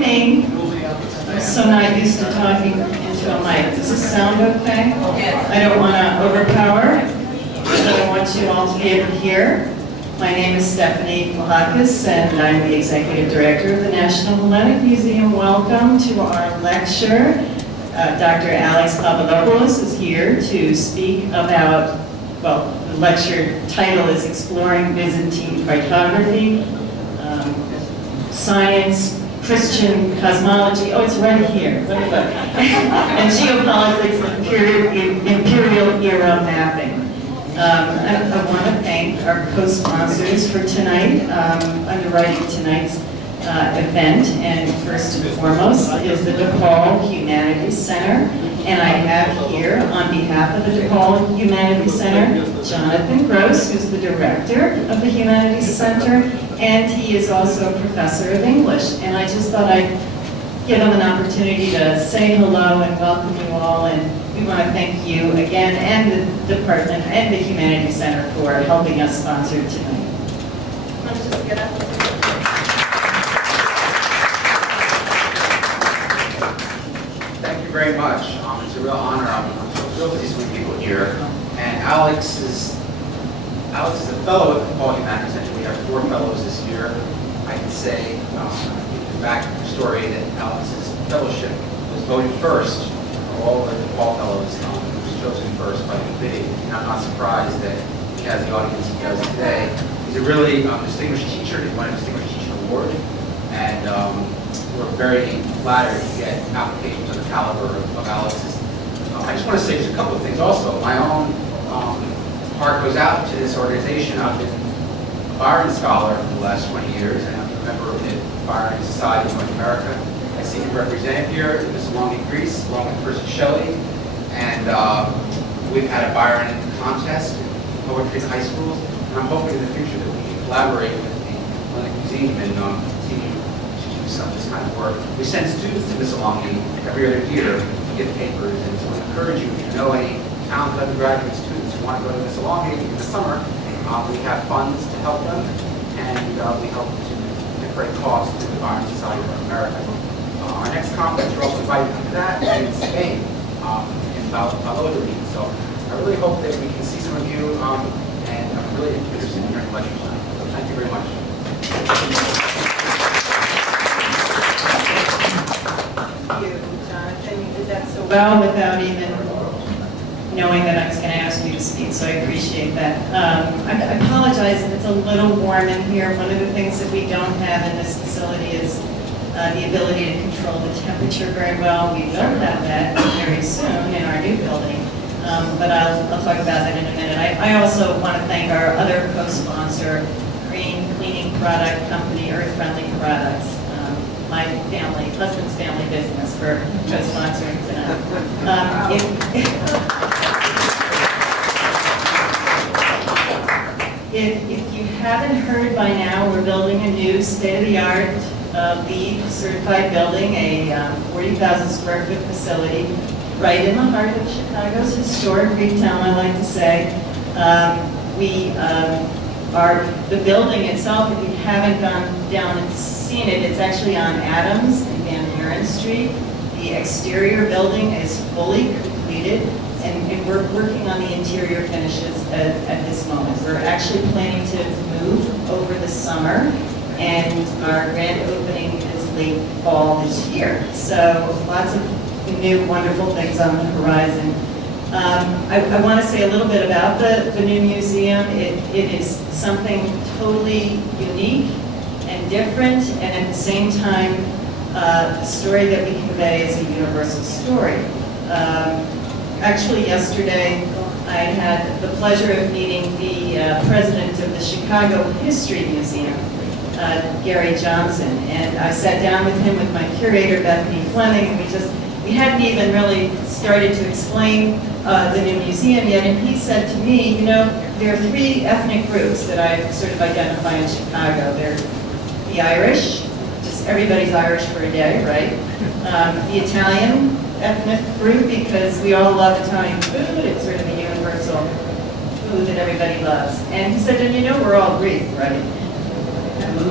evening. I'm so not used to talking into a mic. Does this sound okay? I don't want to overpower. I want you all to be able to hear. My name is Stephanie Vlahakis, and I'm the Executive Director of the National Hellenic Museum. Welcome to our lecture. Dr. Alex Papadopoulos is here to speak about, well, the lecture title is Exploring Byzantine Cartography, Science, Christian Cosmology, oh, it's right here, let me look, and Geopolitics and Imperial Era Mapping. I want to thank our co-sponsors for tonight, underwriting tonight's event, and first and foremost is the dePaul Humanities Center. And I have here, on behalf of the dePaul Humanities Center, Jonathan Gross, who's the director of the Humanities Center, and he is also a professor of English. And I just thought I'd give him an opportunity to say hello and welcome you all, and we want to thank you again, and the department and the Humanities Center for helping us sponsor tonight. Let's just get up. Thank you very much. It's a real honor. I'm so thrilled to see so many people here. And Alex is a fellow at the DePaul Humanities Center. We have 4 fellows this year. I can say, the back story, that Alex's fellowship was voted first of all the DePaul fellows. He was chosen first by the committee. And I'm not surprised that he has the audience he does today. He's a really distinguished teacher. He won a Distinguished Teacher Award. And we're very flattered to get applications of the caliber of Alex's. I just want to say just a couple of things also. My own heart goes out to this organization. I've been a Byron scholar for the last 20 years, and I'm a member of the Byron Society of North America. I see him represented here in Thessaloniki, Greece, along with Percy Shelley. And we've had a Byron contest in poetry in high schools. And I'm hoping in the future that we can collaborate with the Hellenic Museum and continue to do some of this kind of work. We send students to Thessaloniki every other year to get papers, and so I encourage you, if you know any talented undergraduate students who want to go to Thessaloniki in the summer, we have funds to help them, and we help to defray costs to the Byron Society of North America. Our next conference, you're also invited to that, in Spain, in Valladolid. So I really hope that we can see some of you, and I'm really interested in hearing the lecture tonight. So thank you very much. Thank you, Jonathan. You did that so well without even knowing that I was going to ask you to speak, so I appreciate that. I apologize if it's a little warm in here. One of the things that we don't have in this facility is the ability to control the temperature very well. We will have that very soon in our new building, but I'll talk about that in a minute. I also want to thank our other co-sponsor, Green Cleaning Product Company, Earth Friendly Products. My family, husband's family business, for co-sponsoring tonight. If you haven't heard by now, we're building a new state-of-the-art LEED certified building, a 40,000 square foot facility right in the heart of Chicago's historic Greek town, I like to say. The building itself, if you haven't gone down and seen it, it's actually on Adams and Van Buren Street. The exterior building is fully completed, and we're working on the interior finishes at this moment. We're actually planning to move over the summer, and our grand opening is late fall this year. So lots of new, wonderful things on the horizon. I want to say a little bit about the new museum. It is something totally unique and different, and at the same time, the story that we convey is a universal story. Actually, yesterday, I had the pleasure of meeting the president of the Chicago History Museum, Gary Johnson, and I sat down with him with my curator, Bethany Fleming, and we hadn't even really started to explain the new museum yet, and he said to me, you know, there are 3 ethnic groups that I sort of identify in Chicago. They're the Irish, just everybody's Irish for a day, right? The Italian ethnic group, because we all love Italian food. It's sort of a universal food that everybody loves. And he said, and you know, we're all Greek, right?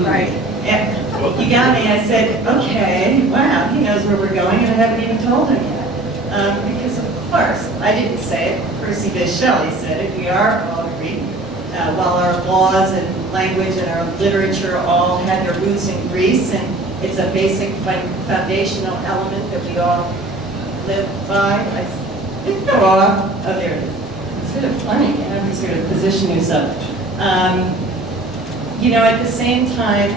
Right. You got me. I said, okay, wow, he knows where we're going, and I haven't even told him yet. Because of course, I didn't say it. Percy Bysshe Shelley said it. We are all Greek. While our laws and language and our literature all had their roots in Greece, and it's a basic foundational element that we all live by. Oh, there it is. It's sort of funny, you know, to sort of position yourself. You know, at the same time,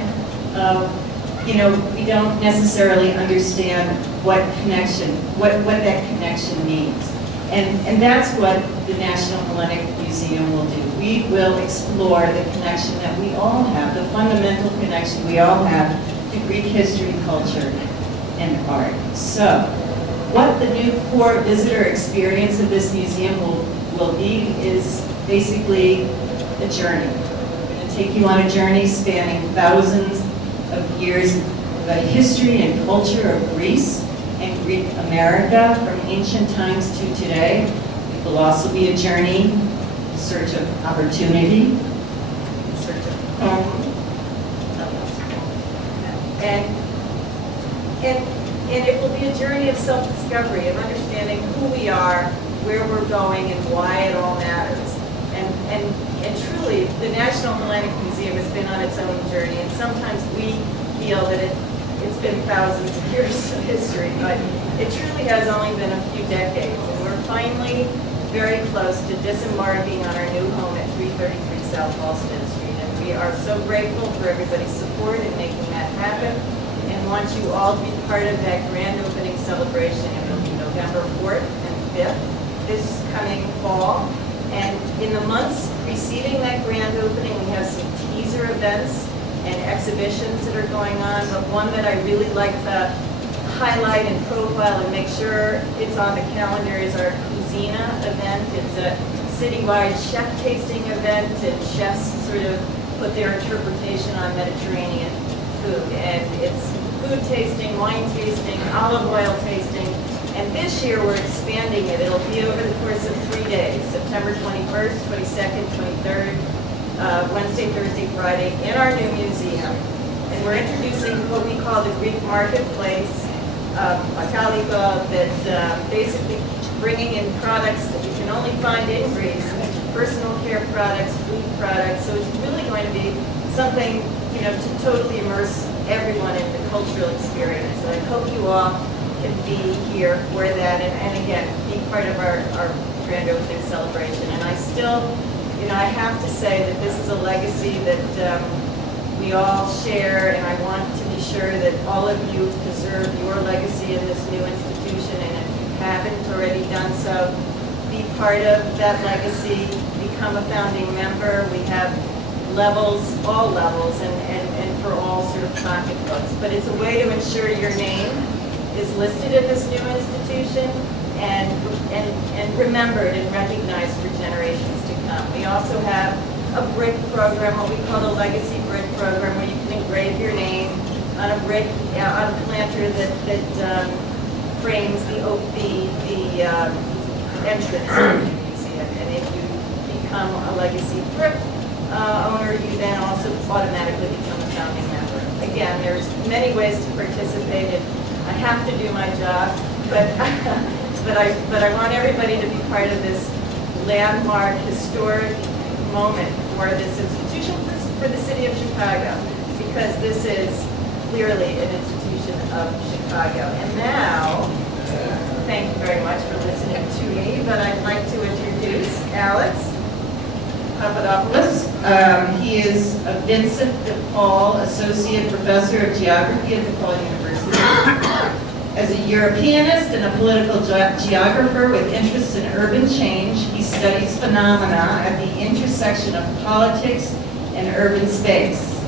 you know, we don't necessarily understand what connection, what that connection means. And that's what the National Hellenic Museum will do. We will explore the connection that we all have, the fundamental connection we all have to Greek history, culture, and art. So, what the new core visitor experience of this museum will be is basically a journey. We're going to take you on a journey spanning thousands of years of the history and culture of Greece and Greek America from ancient times to today. It will also be a journey in search of opportunity, in search of home. And it will be a journey of self-discovery, of understanding who we are, where we're going, and why it all matters. And truly, the National Hellenic Museum has been on its own journey, and sometimes we feel that it's been thousands of years of history, but it truly has only been a few decades, and we're finally very close to disembarking on our new home at 333 South Halsted Street, and we are so grateful for everybody's support in making that happen, and want you all to be part of that grand opening celebration. It will be November 4th and 5th this coming fall, and in the months preceding that grand opening, we have some teaser events and exhibitions that are going on, but one that I really like to highlight and profile and make sure it's on the calendar is our Cuisina event. It's a citywide chef tasting event, and chefs sort of put their interpretation on Mediterranean food. And it's food tasting, wine tasting, olive oil tasting, and this year we're expanding it. It'll be over the course of 3 days, September 21st, 22nd, 23rd, Wednesday, Thursday, Friday, in our new museum. And we're introducing what we call the Greek marketplace, a Kaliba, that basically bringing in products that you can only find in Greece, personal care products, food products. So it's really going to be something, you know, to totally immerse everyone in the cultural experience. And I hope you all can be here for that, and again, be part of our grand opening celebration. And I still, you know, I have to say that this is a legacy that we all share, and I want to be sure that all of you preserve your legacy in this new institution, and if you haven't already done so, be part of that legacy, become a founding member. We have levels, all levels, and for all sort of pocketbooks. But it's a way to ensure your name is listed in this new institution and remembered and recognized for generations to come. We also have a brick program, what we call the Legacy Brick Program, where you can engrave your name on a brick, on a planter that frames the entrance of the museum. And if you become a Legacy Brick owner, you then also automatically become a founding member. Again, there's many ways to participate, and I have to do my job, but I want everybody to be part of this landmark, historic moment for this institution, for the city of Chicago, because this is clearly an institution of Chicago. And now, thank you very much for listening to me, but I'd like to introduce Alex Papadopoulos. He is a Vincent dePaul Associate Professor of Geography at DePaul University. As a Europeanist and a political geographer with interests in urban change, he studies phenomena at the intersection of politics and urban space.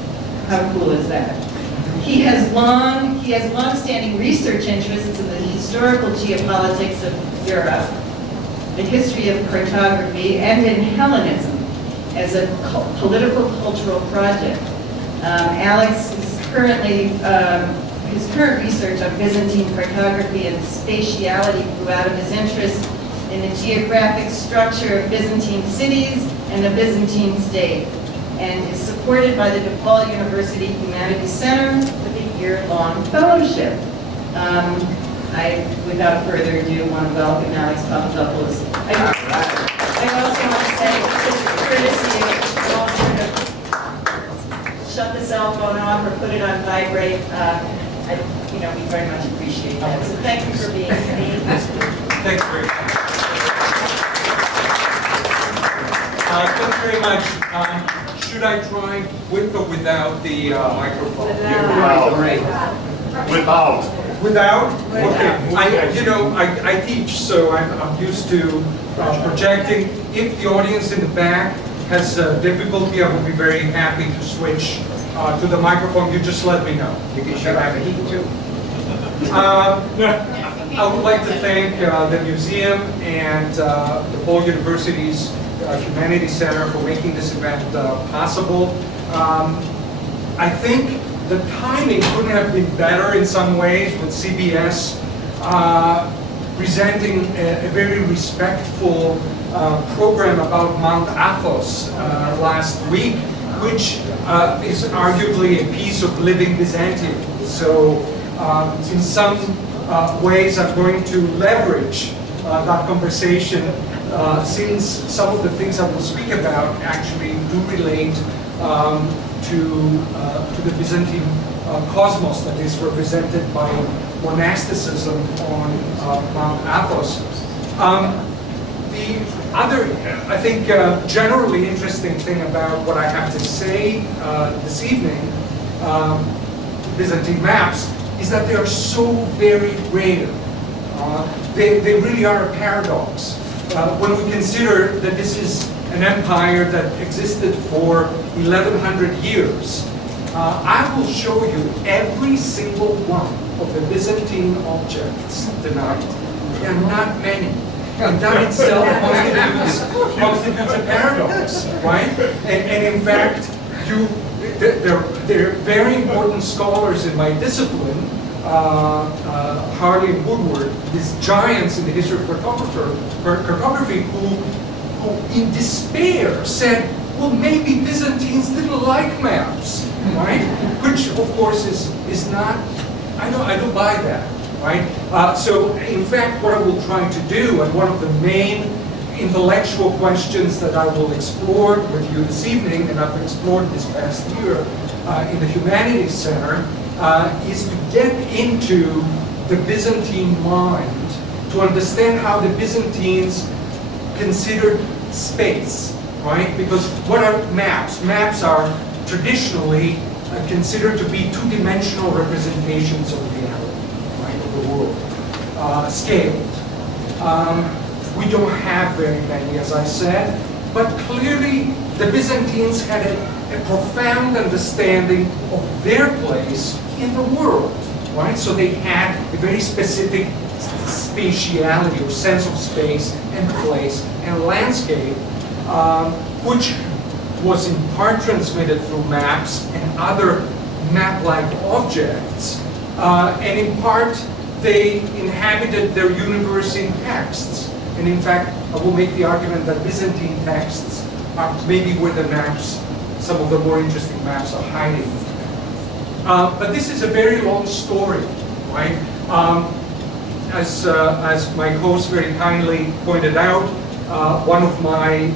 How cool is that? He has long-standing research interests in the historical geopolitics of Europe, the history of cartography, and in Hellenism as a political cultural project. Alex is currently his current research on Byzantine cartography and spatiality grew out of his interest in the geographic structure of Byzantine cities and the Byzantine state. and is supported by the DePaul University Humanities Center with a year-long fellowship. I, without further ado, want to welcome Alex Papadopoulos. I also want to say, courtesy of all sort of shut the cell phone off or put it on vibrate. We very much appreciate that. So thank you for being here. Thanks very much. Thanks very much. Should I try with or without the microphone? Without? Okay. I teach, so I'm used to projecting. If the audience in the back has difficulty, I will be very happy to switch to the microphone. You just let me know. You can shut up heat too. I would like to thank the museum and DePaul University's Humanities Center for making this event possible. I think the timing couldn't have been better in some ways, with CBS presenting a very respectful program about Mount Athos last week, which is arguably a piece of living Byzantium. So in some ways I'm going to leverage that conversation since some of the things I will speak about actually do relate to the Byzantine cosmos that is represented by monasticism on Mount Athos. The other, I think, generally interesting thing about what I have to say this evening, Byzantine maps, is that they are so very rare. They really are a paradox. When we consider that this is an empire that existed for 1100 years, I will show you every single one of the Byzantine objects tonight. There are not many. And that itself constitutes a paradox, right? And in fact, there are very important scholars in my discipline, Harley and Woodward, these giants in the history of cartography, who in despair said, well, maybe Byzantines didn't like maps, right? Which, of course, is not, I don't buy that, right? So, in fact, what I will try to do, and one of the main intellectual questions that I will explore with you this evening, and I've explored this past year in the Humanities Center, is to get into the Byzantine mind, to understand how the Byzantines considered space, right? Because what are maps? Maps are traditionally considered to be two-dimensional representations of reality, right, of the world, scaled. We don't have very many, as I said, but clearly the Byzantines had a profound understanding of their place in the world, right? So they had a very specific spatiality or sense of space and place and landscape, which was in part transmitted through maps and other map-like objects, and in part they inhabited their universe in texts. And in fact, I will make the argument that Byzantine texts are maybe where the maps, some of the more interesting maps, are hiding. But this is a very long story, right? As my host very kindly pointed out, one of my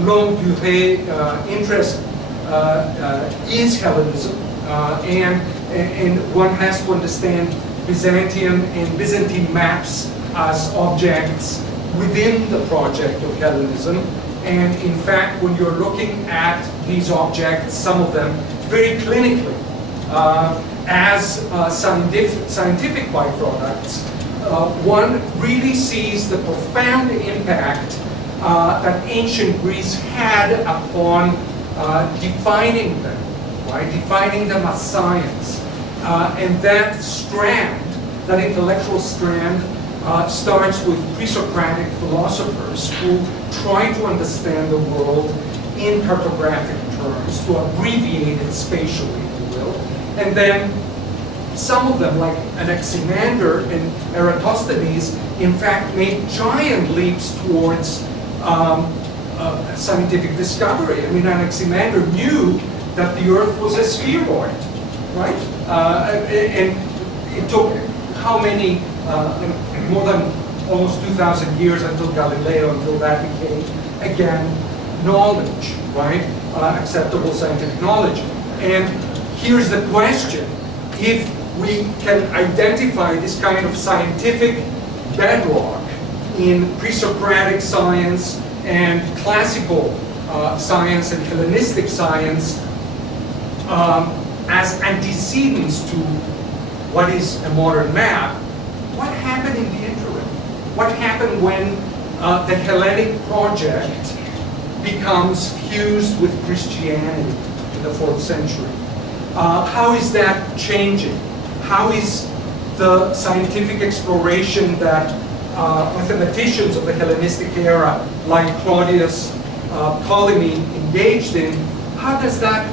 longue durée interests is Hellenism, and one has to understand Byzantium and Byzantine maps as objects within the project of Hellenism. And in fact, when you're looking at these objects, some of them very clinically, as scientific byproducts, one really sees the profound impact that ancient Greece had upon defining them, right? Defining them as science. And that strand, that intellectual strand, starts with pre-Socratic philosophers who try to understand the world in cartographic terms, to abbreviate it spatially, if you will. And then some of them, like Anaximander and Eratosthenes, in fact made giant leaps towards scientific discovery. I mean, Anaximander knew that the Earth was a spheroid, right? And it took how many, more than almost 2,000 years until Galileo, until that became, again, knowledge, right? Acceptable scientific knowledge. And here's the question. If we can identify this kind of scientific bedrock in pre-Socratic science and classical science and Hellenistic science as antecedents to what is a modern map, what happened in the interim? What happened when the Hellenic project becomes fused with Christianity in the 4th century? How is that changing? How is the scientific exploration that mathematicians of the Hellenistic era, like Claudius Ptolemy, engaged in, how does that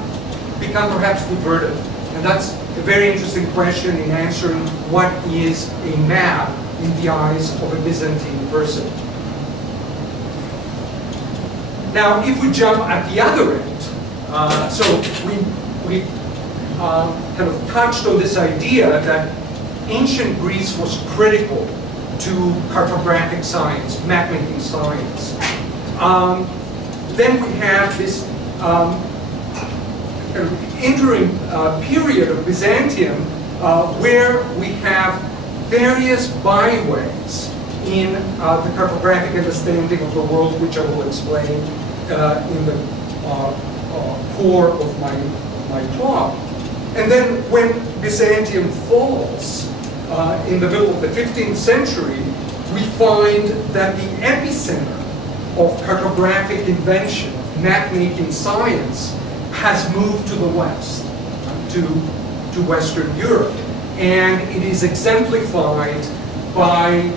become perhaps diverted? And that's a very interesting question in answering what is a map in the eyes of a Byzantine person. Now, if we jump at the other end, so we kind of touched on this idea that ancient Greece was critical to cartographic science, map-making science. Then we have this interim period of Byzantium where we have various byways in the cartographic understanding of the world, which I will explain in the core of my talk. And then when Byzantium falls in the middle of the 15th century, we find that the epicenter of cartographic invention, map-making science, has moved to the west, to Western Europe. And it is exemplified by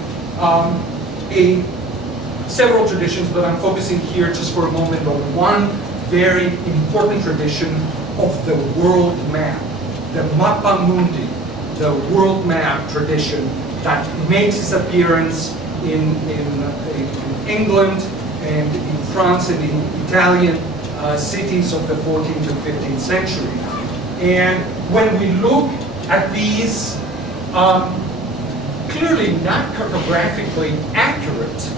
several traditions, but I'm focusing here just for a moment on one very important tradition of the world map, the Mappa Mundi, the world map tradition that makes its appearance in England and in France and in Italian cities of the 14th and 15th century. And when we look at these clearly not cartographically accurate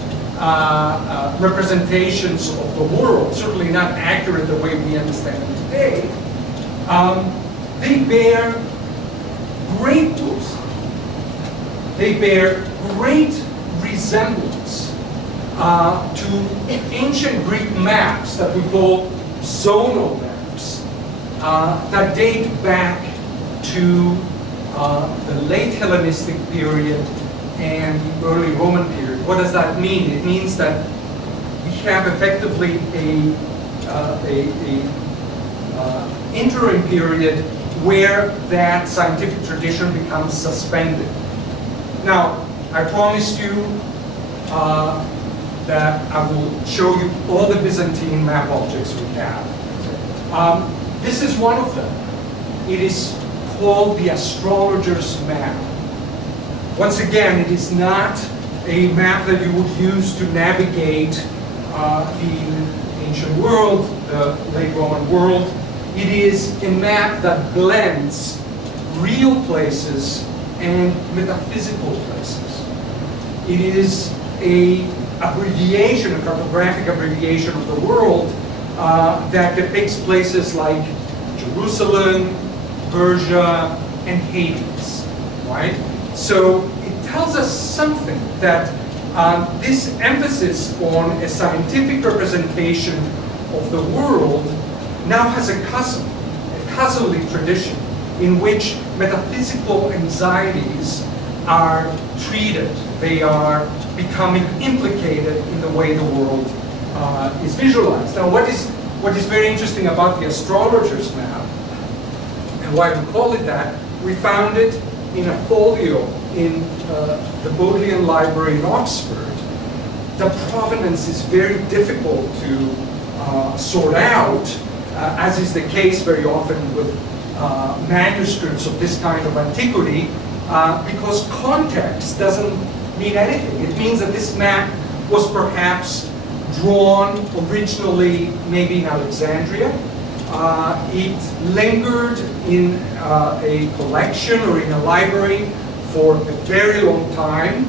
representations of the world, certainly not accurate the way we understand them today, they bear great boost. They bear great resemblance to ancient Greek maps that we call zonal maps that date back to the late Hellenistic period and the early Roman period. What does that mean? It means that we have effectively a interim period where that scientific tradition becomes suspended. Now, I promised you that I will show you all the Byzantine map objects we have. This is one of them. It is called the astrologer's map. Once again, it is not a map that you would use to navigate the ancient world, the late Roman world. It is a map that blends real places and metaphysical places. It is a abbreviation, a cartographic abbreviation of the world that depicts places like Jerusalem, Persia, and Hades, right? So it tells us something that this emphasis on a scientific representation of the world now has a cousinly tradition in which metaphysical anxieties are treated. They are becoming implicated in the way the world is visualized. Now, what is very interesting about the astrologer's map, and why we call it that, we found it in a folio in the Bodleian Library in Oxford. The provenance is very difficult to sort out, as is the case very often with manuscripts of this kind of antiquity, because context doesn't mean anything. It means that this map was perhaps drawn originally maybe in Alexandria. It lingered in a collection or in a library for a very long time.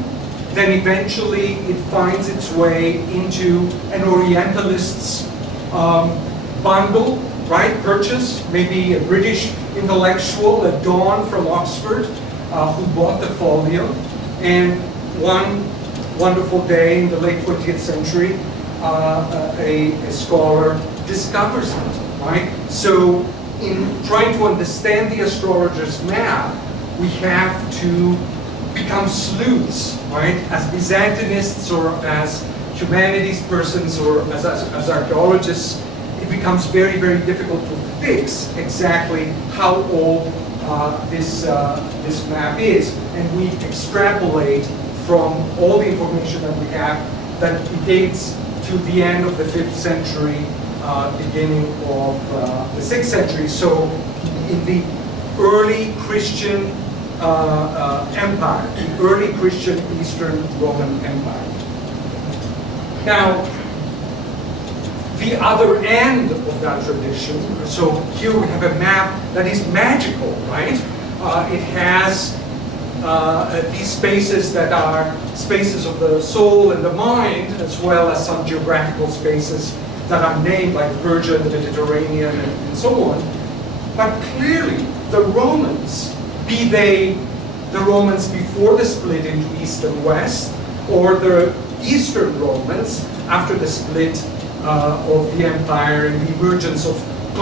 Then eventually it finds its way into an Orientalist's bundle, right, purchase, maybe a British intellectual, a Don from Oxford, who bought the folio. And one wonderful day in the late 20th century, a scholar discovers it, right? So in trying to understand the astrologer's map, we have to become sleuths, right? As Byzantinists or as humanities persons or as archaeologists, it becomes very, very difficult to fix exactly how old this map is. And we extrapolate from all the information that we have that it dates to the end of the 5th century, beginning of the 6th century. So in the early Christian empire, the early Christian Eastern Roman Empire. Now, the other end of that tradition, so here we have a map that is magical, right? It has these spaces that are spaces of the soul and the mind, as well as some geographical spaces that are named like Persia, the Mediterranean, and so on. But clearly, the Romans, be they the Romans before the split into East and West, or the Eastern Romans after the split of the empire and the emergence of the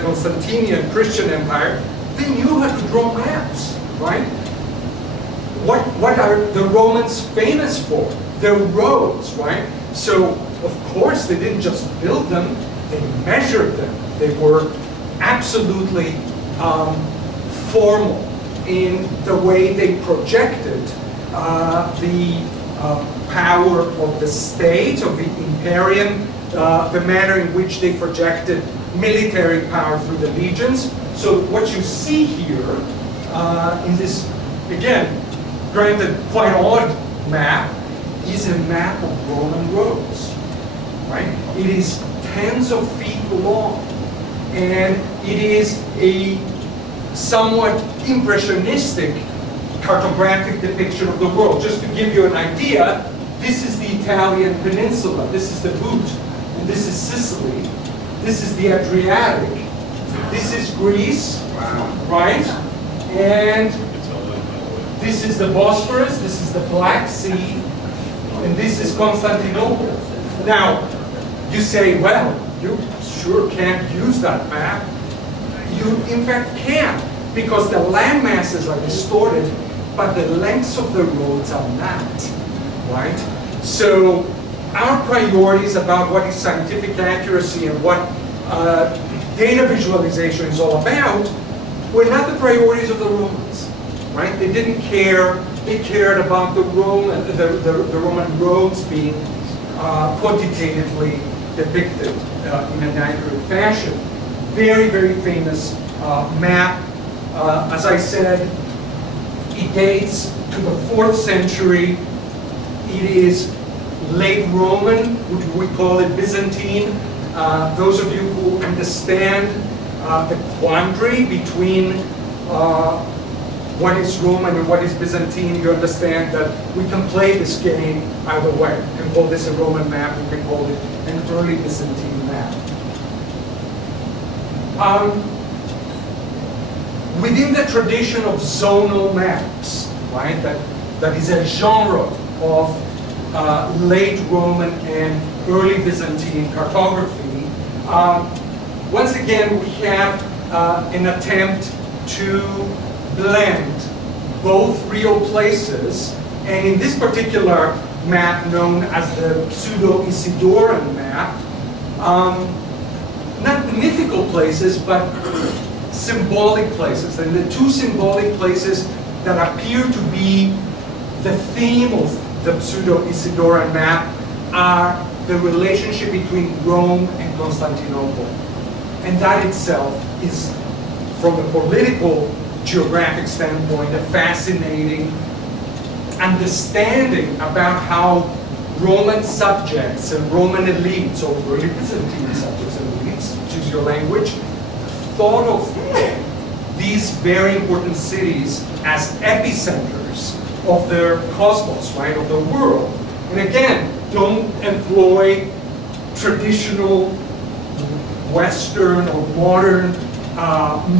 Constantinian Christian Empire, they knew how to draw maps, right? What are the Romans famous for? Their roads, right? So, of course, they didn't just build them, they measured them. They were absolutely formal in the way they projected the power of the state, of the imperium, the manner in which they projected military power through the legions. So what you see here in this, again, granted quite odd map, is a map of Roman roads, right? It is tens of feet long, and it is a somewhat impressionistic cartographic depiction of the world. Just to give you an idea, this is the Italian peninsula, this is the Boot, and this is Sicily, this is the Adriatic, this is Greece, right? And this is the Bosphorus, this is the Black Sea, and this is Constantinople. Now, you say, well, you sure can't use that map. You, in fact, can, because the land masses are distorted, but the lengths of the roads are not, right? So, our priorities about what is scientific accuracy and what data visualization is all about were not the priorities of the Romans, right? They didn't care. They cared about the Roman roads being quantitatively depicted in an accurate fashion. Very, very famous map. As I said, it dates to the 4th century. It is late Roman, which we call it Byzantine. Those of you who understand the quandary between what is Roman and what is Byzantine, you understand that we can play this game either way. We can call this a Roman map, we can call it an early Byzantine map. Within the tradition of zonal maps, right, that is a genre of late Roman and early Byzantine cartography, once again we have an attempt to blend both real places, and in this particular map known as the pseudo-Isidoran map, not mythical places, but symbolic places. And the two symbolic places that appear to be the theme of the pseudo-Isidoran map are the relationship between Rome and Constantinople. And that itself is, from a political geographic standpoint, a fascinating understanding about how Roman subjects and Roman elites, or early Byzantine subjects and elites, choose your language, thought of these very important cities as epicenters of their cosmos, right, of the world. And again, don't employ traditional Western or modern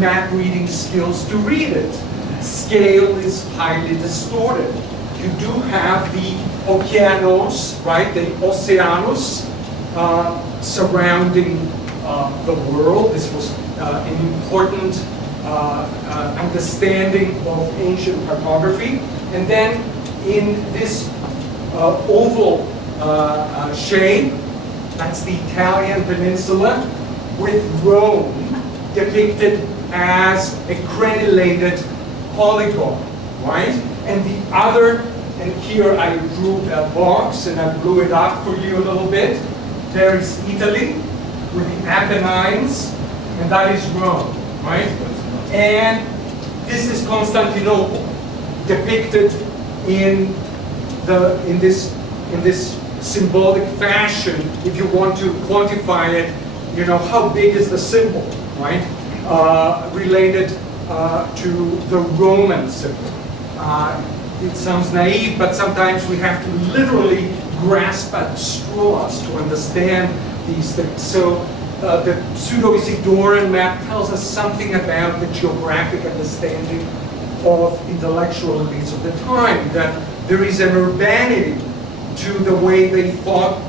map reading skills to read it. Scale is highly distorted. You do have the okeanos, right, the oceanos surrounding the world. This was an important understanding of ancient cartography. And then in this oval shape, that's the Italian peninsula, with Rome depicted as a crenellated polygon, right? And the other, and here I drew a box and I blew it up for you a little bit. There is Italy with the Apennines, and that is Rome, right? And this is Constantinople, depicted in this symbolic fashion. If you want to quantify it, you know, how big is the symbol, right? Related to the Roman symbol. It sounds naive, but sometimes we have to literally grasp at straws to understand these things. So the Pseudo-Isidorean map tells us something about the geographic understanding of intellectual elites of the time, that there is an urbanity to the way they thought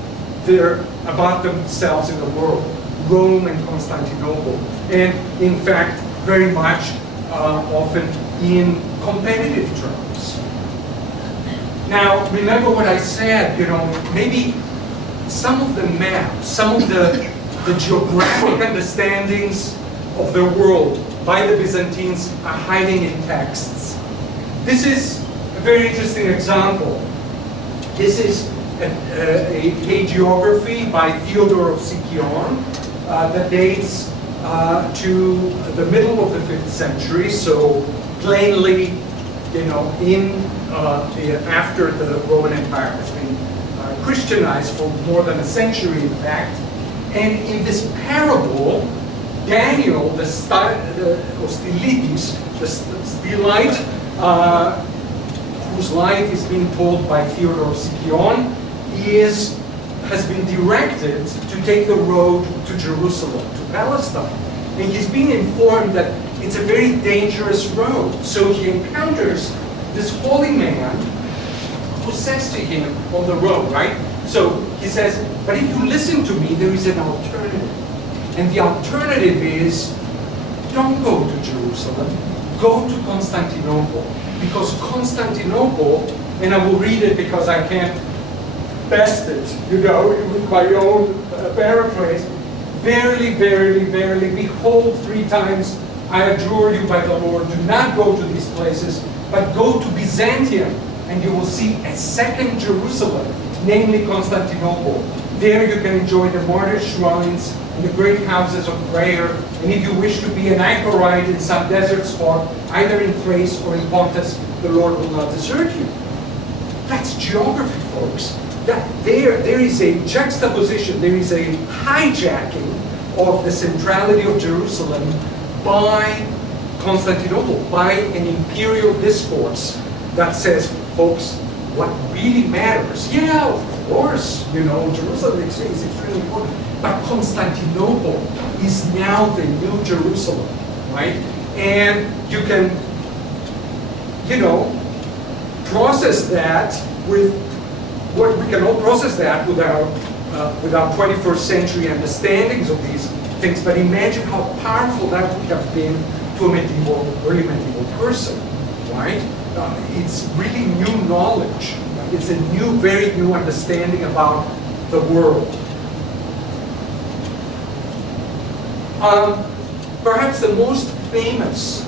about themselves in the world, Rome and Constantinople, and in fact, very much often in competitive terms. Now, remember what I said, you know, maybe some of the maps, some of the geographic understandings of the world by the Byzantines are hiding in texts. This is a very interesting example. This is a geography by Theodore of Sicyon that dates to the middle of the 5th century, so plainly, you know, after the Roman Empire has been Christianized for more than a century, in fact. And in this parable, Daniel, the Stylite, whose life is being told by Theodore of Sicyon, has been directed to take the road to Jerusalem, to Palestine. And he's being informed that it's a very dangerous road. So he encounters this holy man who says to him on the road, right? So he says, but if you listen to me, there is an alternative. And the alternative is, don't go to Jerusalem, go to Constantinople. Because Constantinople, and I will read it because I can't best it, you know, with my own paraphrase, verily, verily, verily, behold, 3 times I adjure you by the Lord, do not go to these places, but go to Byzantium, and you will see a second Jerusalem, namely Constantinople. There you can enjoy the martyr shrines and the great houses of prayer, and if you wish to be an anchorite in some desert spot, either in Thrace or in Pontus, the Lord will not desert you. That's geography, folks. There is a juxtaposition, there is a hijacking of the centrality of Jerusalem by Constantinople, by an imperial discourse that says, folks, what really matters, yeah, of course, you know, Jerusalem is extremely important, but Constantinople is now the new Jerusalem, right? And you can, you know, process that with what we can all process that with our 21st century understandings of these things, but imagine how powerful that would have been to a early medieval person, right? It's really new knowledge. It's a very new understanding about the world. Perhaps the most famous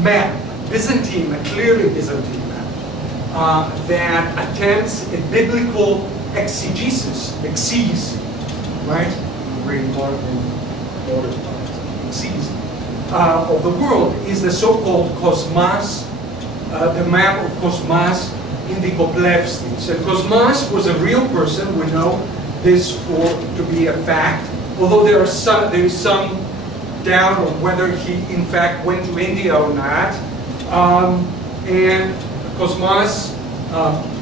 map, Byzantine, a clearly Byzantine map, that attempts a biblical exegesis, right? Very modern exegesis of the world is the so-called Cosmas, the map of Cosmas in the Poplevstis. And Cosmas was a real person. We know this to be a fact, although there is some doubt on whether he in fact went to India or not. And Cosmas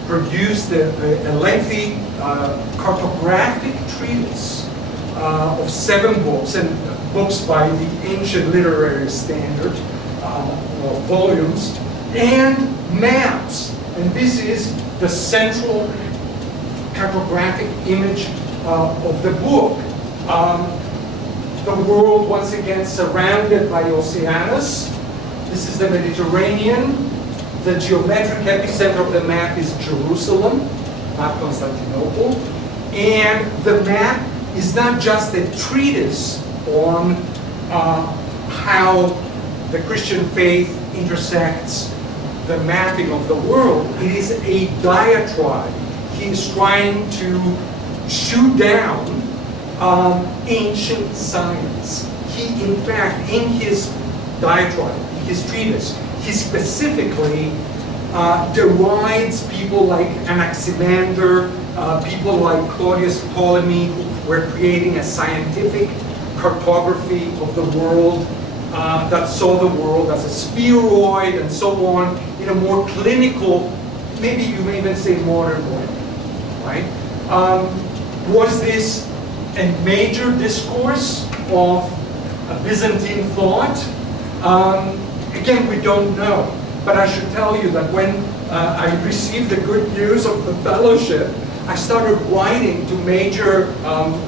produced a lengthy cartographic treatise of 7 books, and books by the ancient literary standard, volumes, and maps. And this is the central cartographic image of the book. The world, once again, surrounded by oceanus. This is the Mediterranean. The geometric epicenter of the map is Jerusalem, not Constantinople. And the map is not just a treatise on how the Christian faith intersects the mapping of the world. It is a diatribe. He is trying to shoot down ancient science. He, in fact, in his diatribe, in his treatise, he specifically derides people like Anaximander, people like Claudius Ptolemy, who were creating a scientific cartography of the world that saw the world as a spheroid and so on, in a more clinical, maybe you may even say modern way, right? Was this a major discourse of Byzantine thought? Again, we don't know. But I should tell you that when I received the good news of the fellowship, I started writing to major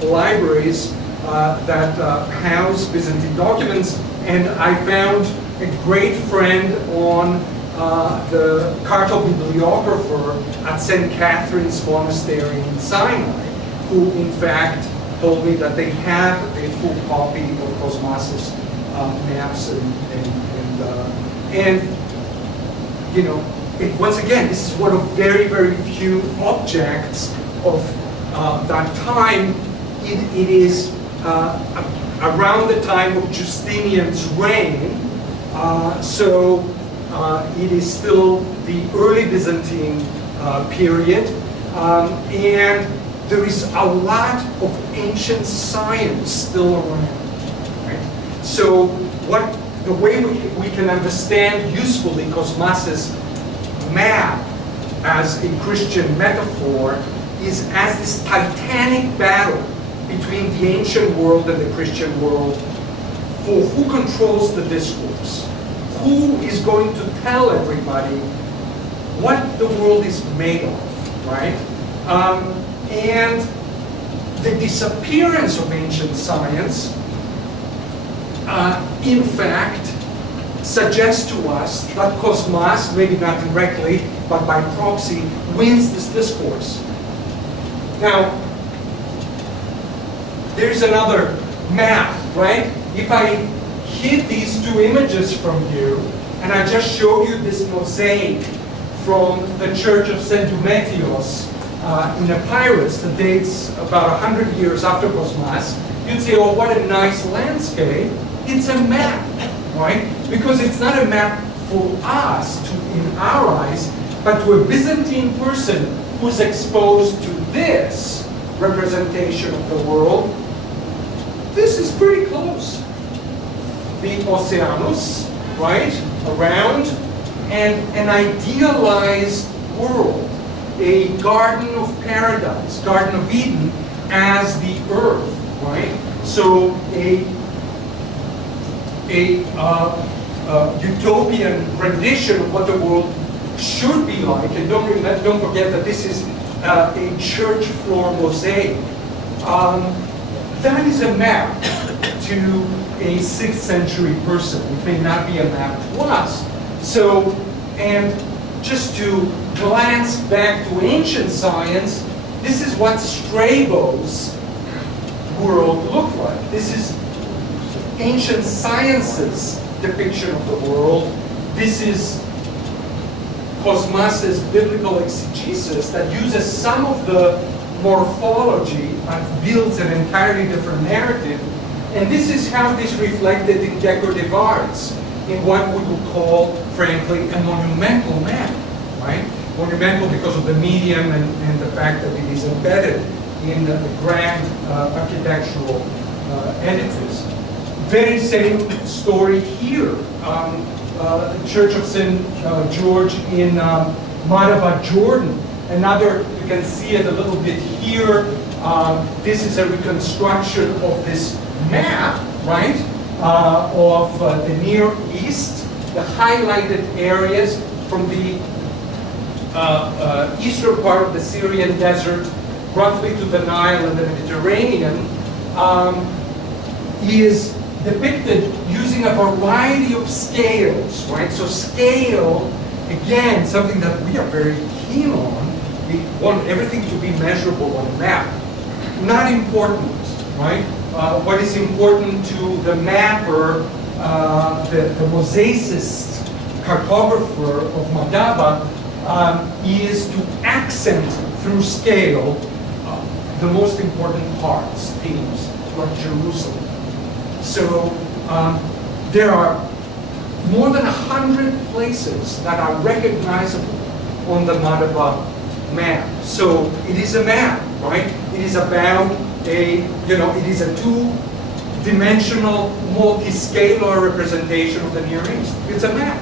libraries that house Byzantine documents, and I found a great friend on the cartobibliographer at St. Catherine's Monastery in Sinai, who in fact told me that they have a full copy of Cosmas's maps and you know, once again, this is one of very, very few objects of that time. It is around the time of Justinian's reign, so it is still the early Byzantine period, and there is a lot of ancient science still around. Right? So the way we can understand usefully Cosmas's map as a Christian metaphor is as this titanic battle between the ancient world and the Christian world for who controls the discourse, who is going to tell everybody what the world is made of, right? And the disappearance of ancient science, in fact, suggests to us that Cosmas, maybe not directly, but by proxy, wins this discourse. Now, there's another map, right? If I hid these 2 images from you, and I just showed you this mosaic from the church of St. Eumetios in Epirus that dates about 100 years after Cosmas, you'd say, oh, what a nice landscape. It's a map, right? Because it's not a map for us, in our eyes, but to a Byzantine person who's exposed to this representation of the world. This is pretty close. The Oceanus, right, around, and an idealized world, a garden of paradise, Garden of Eden, as the earth, right? So a utopian rendition of what the world should be like, and don't forget that this is a church floor mosaic. That is a map to a 6th century person. It may not be a map to us. So, and just to glance back to ancient science, this is what Strabo's world looked like. This is ancient science's depiction of the world. This is Cosmas's biblical exegesis that uses some of the morphology and builds an entirely different narrative. And this is how this reflected in decorative arts, in what we would call, frankly, a monumental map, right? monumental because of the medium and the fact that it is embedded in the grand architectural edifice. Very same story here. The Church of St. George in Madaba, Jordan. Another, you can see it a little bit here. This is a reconstruction of this map, right, of the Near East, the highlighted areas from the eastern part of the Syrian desert, roughly to the Nile and the Mediterranean, is depicted using a variety of scales, right? So scale, again, something that we are very keen on. We want everything to be measurable on a map. Not important, right? What is important to the mapper, the mosaicist cartographer of Madaba, is to accent through scale the most important parts, themes, like Jerusalem. So there are more than 100 places that are recognizable on the Madaba map. So it is a map, right? It is about it is a two-dimensional, multi-scalar representation of the Near East. It's a map.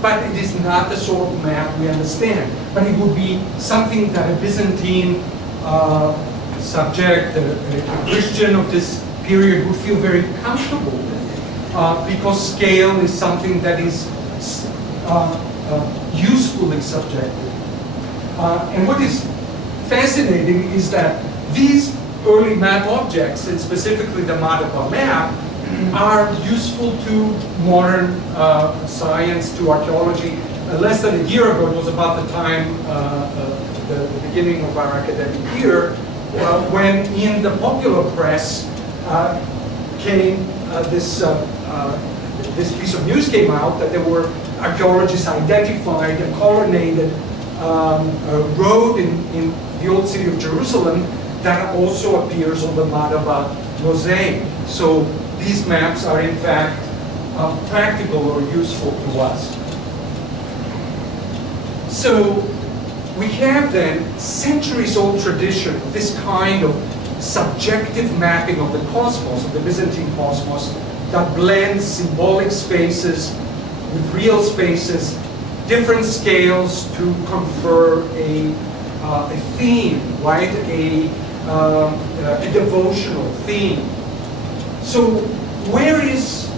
But it is not the sort of map we understand. But it would be something that a Byzantine subject, a Christian of this period would feel very comfortable with, because scale is something that is usefully subjective. And what is fascinating is that these early map objects, and specifically the Madaba map, are useful to modern science, to archaeology. Less than a year ago, it was about the time, the beginning of our academic year, when in the popular press came this piece of news came out that there were archaeologists identified a colonnaded road in the old city of Jerusalem that also appears on the Madaba mosaic. So these maps are in fact practical or useful to us. So we have then centuries-old tradition of this kind of subjective mapping of the cosmos, of the Byzantine cosmos, that blends symbolic spaces with real spaces, different scales to confer a theme, right? A devotional theme. So where is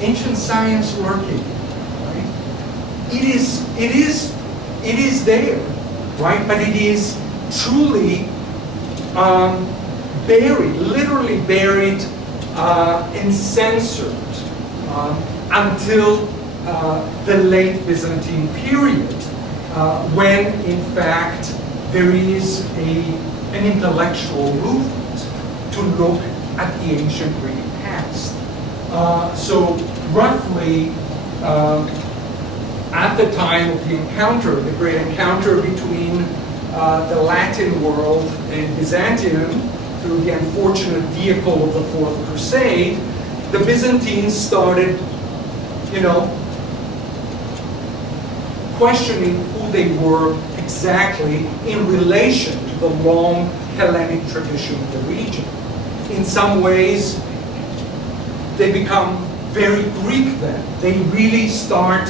ancient science lurking? Right? It is there, right? But it is truly buried, literally buried and censored until the late Byzantine period, when in fact there is an intellectual movement to look at the ancient Greek past. So roughly at the time of the encounter, the great encounter between the Latin world and Byzantium, through the unfortunate vehicle of the Fourth Crusade, the Byzantines started, questioning who they were exactly in relation to the long Hellenic tradition of the region. In some ways, they become very Greek then. They really start,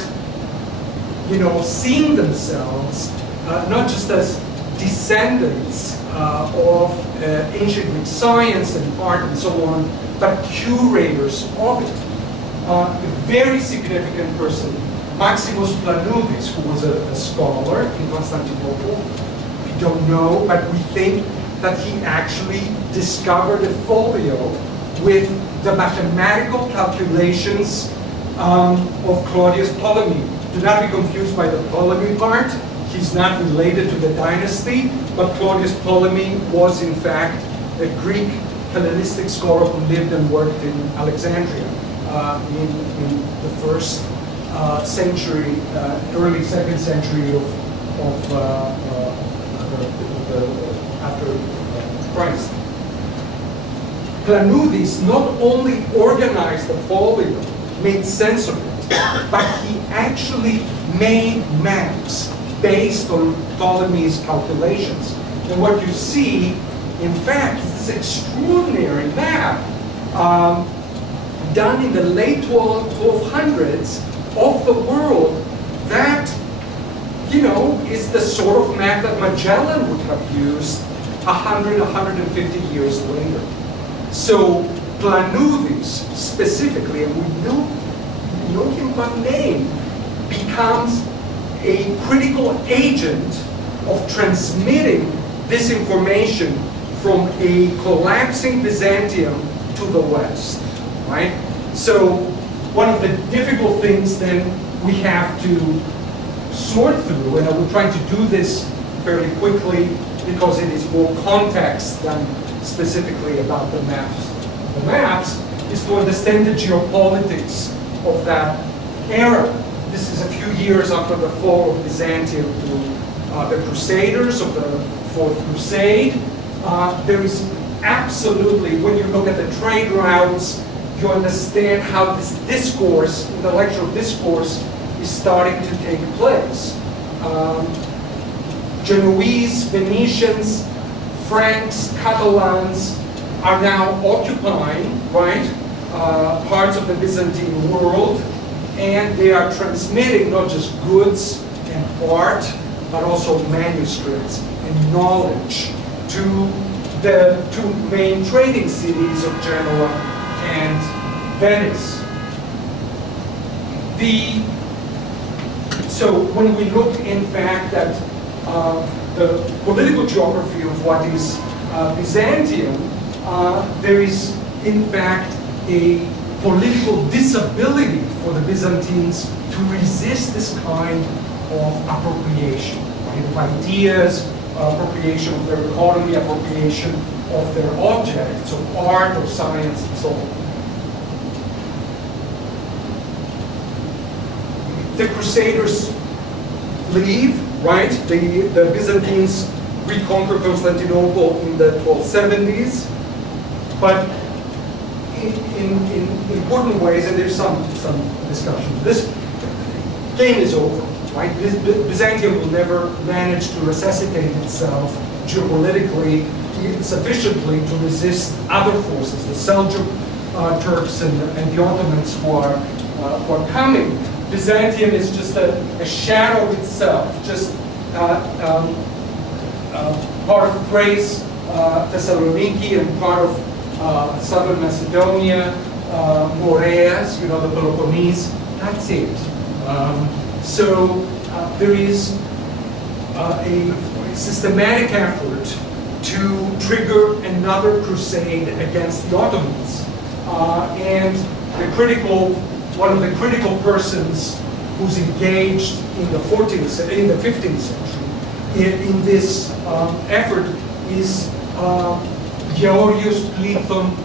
seeing themselves not just as descendants of ancient Greek science and art and so on, but curators of it. A very significant person, Maximus Planudes, who was a scholar in Constantinople. We don't know, but we think that he actually discovered a folio with the mathematical calculations of Claudius Ptolemy. Do not be confused by the Ptolemy part. He's not related to the dynasty, but Claudius Ptolemy was in fact a Greek Hellenistic scholar who lived and worked in Alexandria in the first century, early second century after Christ. Planudes not only organized the folio, made sense of it, but he actually made maps based on Ptolemy's calculations. And what you see, in fact, is this extraordinary map done in the late 1200s of the world that, you know, is the sort of map that Magellan would have used 100, 150 years later. So Planudes specifically, and we know him by name, becomes a critical agent of transmitting this information from a collapsing Byzantium to the West, right? So one of the difficult things then we have to sort through, and I will try to do this fairly quickly because it is more context than specifically about the maps. The maps is to understand the geopolitics of that era. This is a few years after the fall of Byzantium to the Crusaders of the Fourth Crusade. There is absolutely, when you look at the trade routes, you understand how this discourse, intellectual discourse, is starting to take place. Genoese, Venetians, Franks, Catalans are now occupying, right, parts of the Byzantine world, and they are transmitting not just goods and art, but also manuscripts and knowledge to the two main trading cities of Genoa and Venice. So when we look, in fact, at the political geography of what is Byzantium, there is, in fact, a political disability for the Byzantines to resist this kind of appropriation, right, of ideas, appropriation of their economy, appropriation of their objects, of art or science and so on. The Crusaders leave, right? The Byzantines reconquer Constantinople in the 1270s, but in important ways, and there's some discussion. This game is over, right? Byzantium will never manage to resuscitate itself geopolitically sufficiently to resist other forces, the Seljuk Turks and the Ottomans who are coming. Byzantium is just a shadow of itself, just part of Thrace, Thessaloniki, and part of southern Macedonia, Moreas, you know, the Peloponnese. That's it. So there is a systematic effort to trigger another crusade against the Ottomans, and one of the critical persons who's engaged in the 15th century in this effort is Georgios Plethon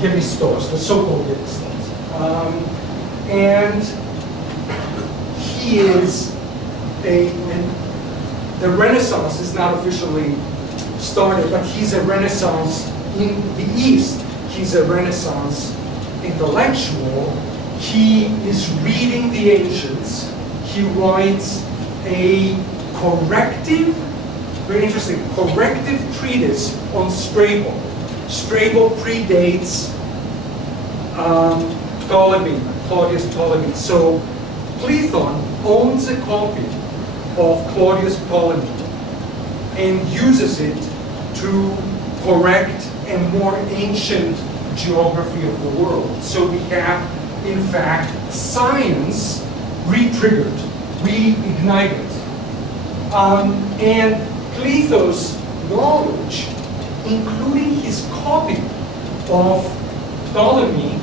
Gemistos, the so-called Gemistos. And he is the Renaissance is not officially started, but he's a Renaissance in the East. He's a Renaissance intellectual. He is reading the ancients. He writes a corrective, very interesting, corrective treatise on Strabo. Strabo predates Ptolemy, Claudius Ptolemy. So Plethon owns a copy of Claudius Ptolemy and uses it to correct a more ancient geography of the world. So we have, in fact, science re-triggered, reignited. And Plethon's knowledge, including his copy of Ptolemy,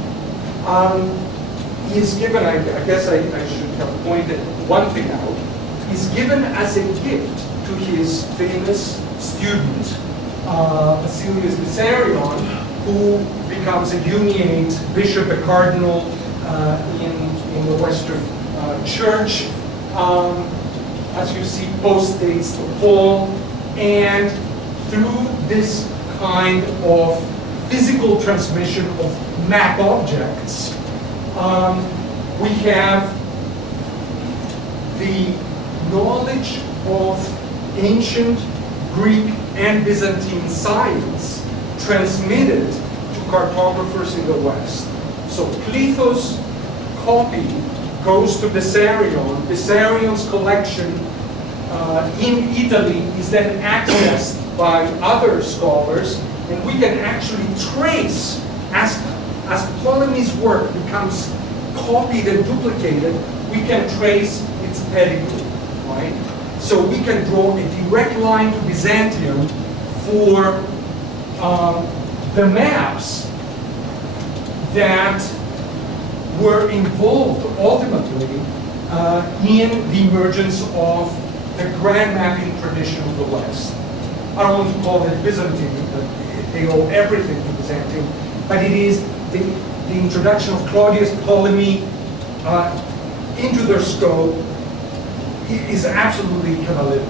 is given, I guess I should have pointed one thing out, is given as a gift to his famous student, Basilius Vissarion, who becomes a uniate bishop, a cardinal in the Western Church. As you see, postdates the fall, and through this kind of physical transmission of map objects, we have the knowledge of ancient Greek and Byzantine science transmitted to cartographers in the West. So Cleito's copy goes to Bessarion. Bessarion's collection in Italy is then accessed by other scholars, and we can actually trace, as Ptolemy's work becomes copied and duplicated, we can trace its pedigree, right? So we can draw a direct line to Byzantium for the maps that were involved ultimately in the emergence of the grand mapping tradition of the West. I don't want to call it Byzantine, but they owe everything to Byzantium, but it is the introduction of Claudius Ptolemy into their scope is absolutely catalytic.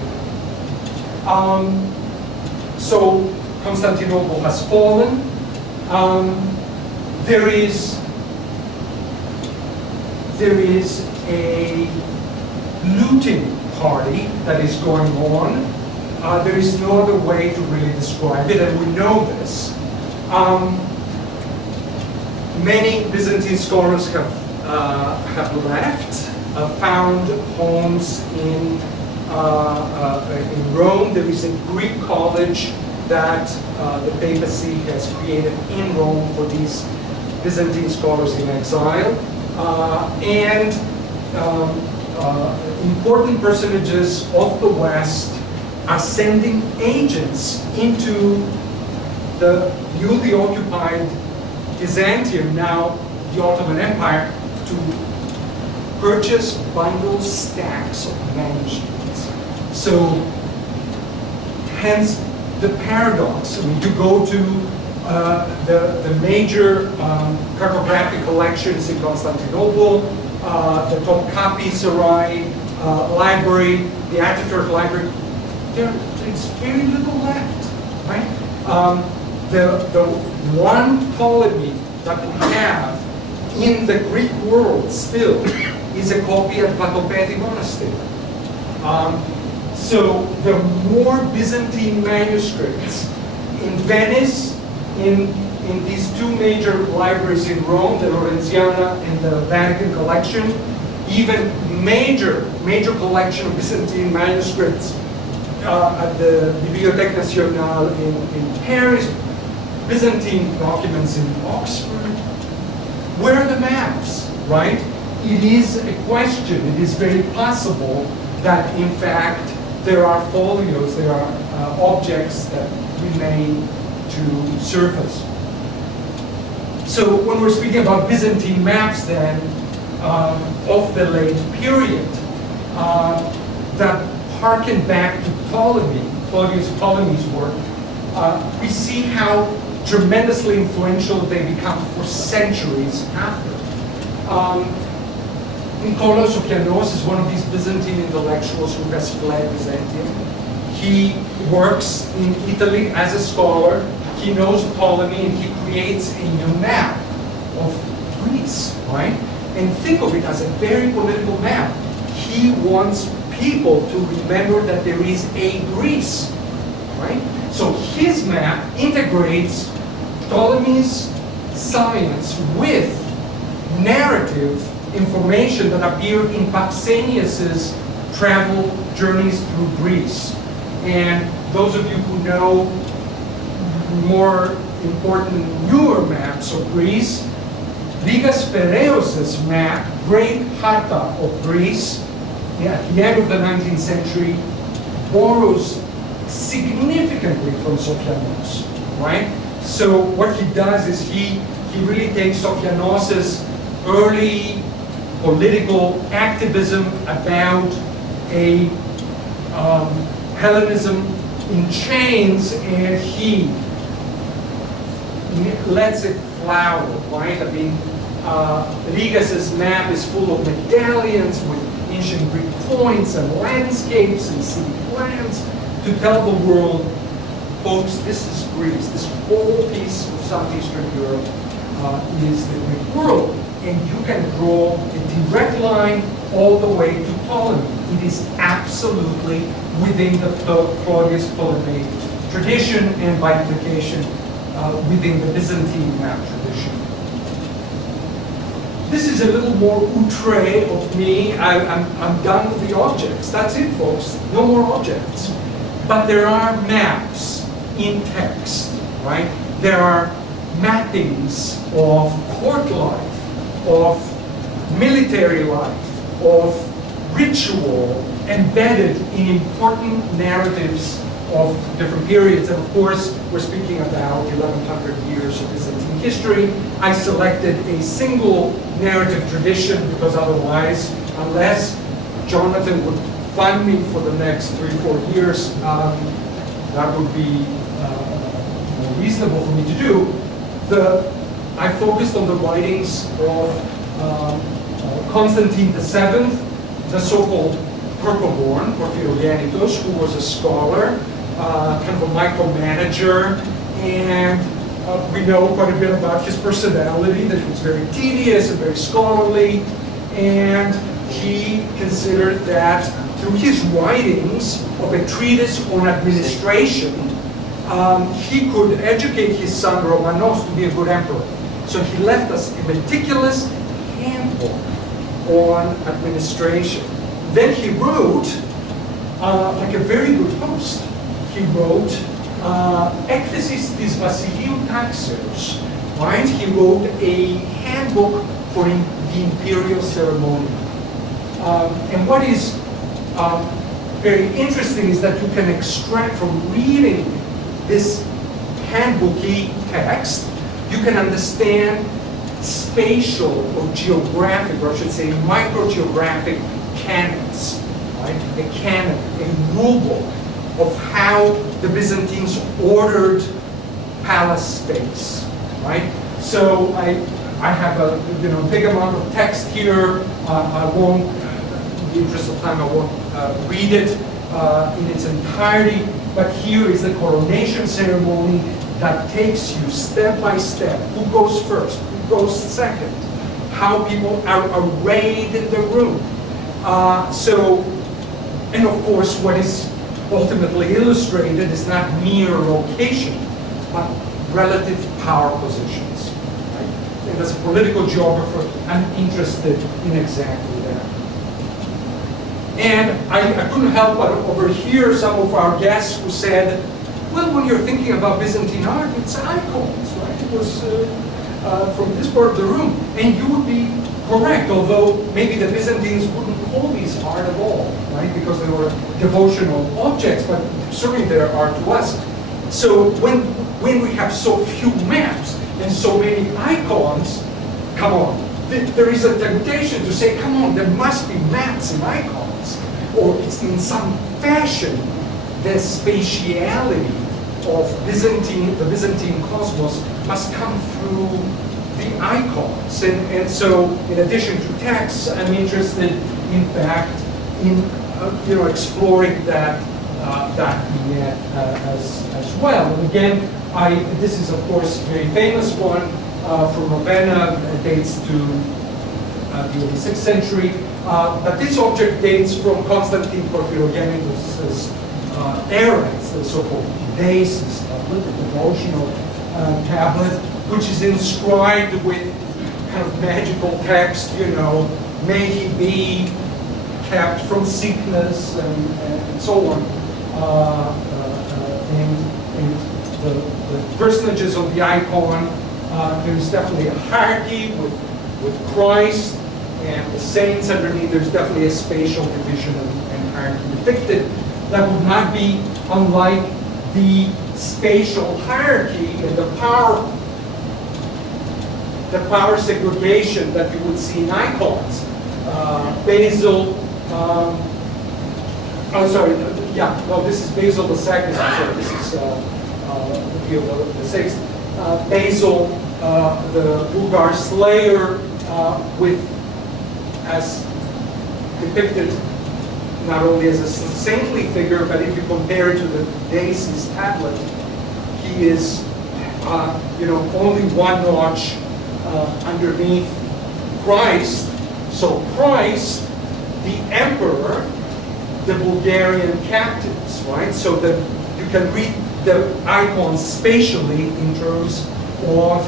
So Constantinople has fallen. There is a looting party that is going on. There is no other way to really describe it, and we know this. Many Byzantine scholars have left, found homes in Rome. There is a Greek college that the papacy has created in Rome for these Byzantine scholars in exile. And important personages of the West are sending agents into the newly occupied Byzantium, now the Ottoman Empire, to purchase bundles, stacks of manuscripts. So, hence the paradox. I mean, you go to the major cartographic collections in Constantinople, the Topkapi Sarai library, the Ataturk library, there's very little left, right? The one Ptolemy that we have in the Greek world still is a copy at Vatopedi Monastery. So there are more Byzantine manuscripts in Venice, in these two major libraries in Rome, the Lorenziana and the Vatican collection, even major collection of Byzantine manuscripts at the Bibliothèque Nationale in Paris, Byzantine documents in Oxford. Where are the maps, right? It is a question. It is very possible that, in fact, there are folios, there are objects that remain to surface. So when we're speaking about Byzantine maps then, of the late period, that harken back to Ptolemy, Claudius Ptolemy's work, we see how tremendously influential they become for centuries after. Nikolaos Okeanos is one of these Byzantine intellectuals who has fled Byzantium. He works in Italy as a scholar. He knows Ptolemy, and he creates a new map of Greece, right? And think of it as a very political map. He wants people to remember that there is a Greece, right? So his map integrates Ptolemy's science with narrative information that appeared in Pausanias's travel journeys through Greece. And those of you who know more important newer maps of Greece, Ligas Piraeus' map, Great Harta of Greece, at the end of the 19th century, borrows significantly from Sofianos, right? So what he does is he really takes Sofianos' early political activism about a Hellenism in chains, and he lets it flower, right? I mean, Ligas's map is full of medallions with ancient Greek points and landscapes and city plans to tell the world, folks, this is Greece. This whole piece of southeastern Europe is the Greek world. And you can draw a direct line all the way to Ptolemy. it is absolutely within the Claudius Ptolemy tradition, and by implication within the Byzantine map tradition. This is a little more outre of me. I'm done with the objects. That's it, folks. No more objects. But there are maps in text, right? There are mappings of court life, of military life, of ritual embedded in important narratives of different periods. And of course, we're speaking about 1100 years of Byzantine history. I selected a single narrative tradition because otherwise, unless Jonathan would fund me for the next 3-4 years, that would be more reasonable for me to do. I focused on the writings of Constantine VII, the so-called Purple-born Porphyrogenicus, who was a scholar, kind of a micromanager, and we know quite a bit about his personality, that he was very tedious and very scholarly, and he considered that through his writings of a treatise on administration, he could educate his son Romanos to be a good emperor. So he left us a meticulous handbook on administration. Then he wrote, like a very good host, he wrote Ekthesis tis Vasiliou Taxers, right? He wrote a handbook for the imperial ceremony. And what is very interesting is that you can extract from reading this handbooky text, you can understand spatial or geographic, or I should say microgeographic canons, right? A canon, a rule book of how the Byzantines ordered palace space, right? So I have a big amount of text here. I won't, in the interest of time, I won't read it in its entirety. But here is the coronation ceremony that takes you step by step. Who goes first? Who goes second? How people are arrayed in the room. And of course, what is ultimately illustrated is not mere location, but relative power positions. Right? And as a political geographer, I'm interested in exactly that. And I couldn't help but overhear some of our guests who said, well, when you're thinking about Byzantine art, it's icons, right? It was from this part of the room. And you would be correct, although maybe the Byzantines wouldn't call these art at all, right? Because they were devotional objects, but certainly they are to us. So when we have so few maps and so many icons, come on, there is a temptation to say, come on, there must be maps and icons, or it's in some fashion the spatiality of the Byzantine cosmos must come through the icons. And so, in addition to texts, I'm interested, in fact, in exploring that vignette as well. And again, this is of course a very famous one from Ravenna, dates to the early 6th century. But this object dates from Constantine Porphyrogenicus' era. It's the so-called geoghesis tablet, the devotional tablet, which is inscribed with kind of magical text, may he be kept from sickness and so on. And the personages of the icon, there's definitely a hierarchy with Christ and the saints underneath. There's definitely a spatial division and hierarchy depicted that would not be unlike the spatial hierarchy and the power segregation that you would see in icons. Basil, this is Basil II, sorry, this is Leo the VI. Basil, the Bulgar slayer, as depicted not only as a saintly figure, but if you compare it to the Desis tablet, he is, only one notch underneath Christ. So Christ, the emperor, the Bulgarian captives, right? So that you can read the icons spatially in terms of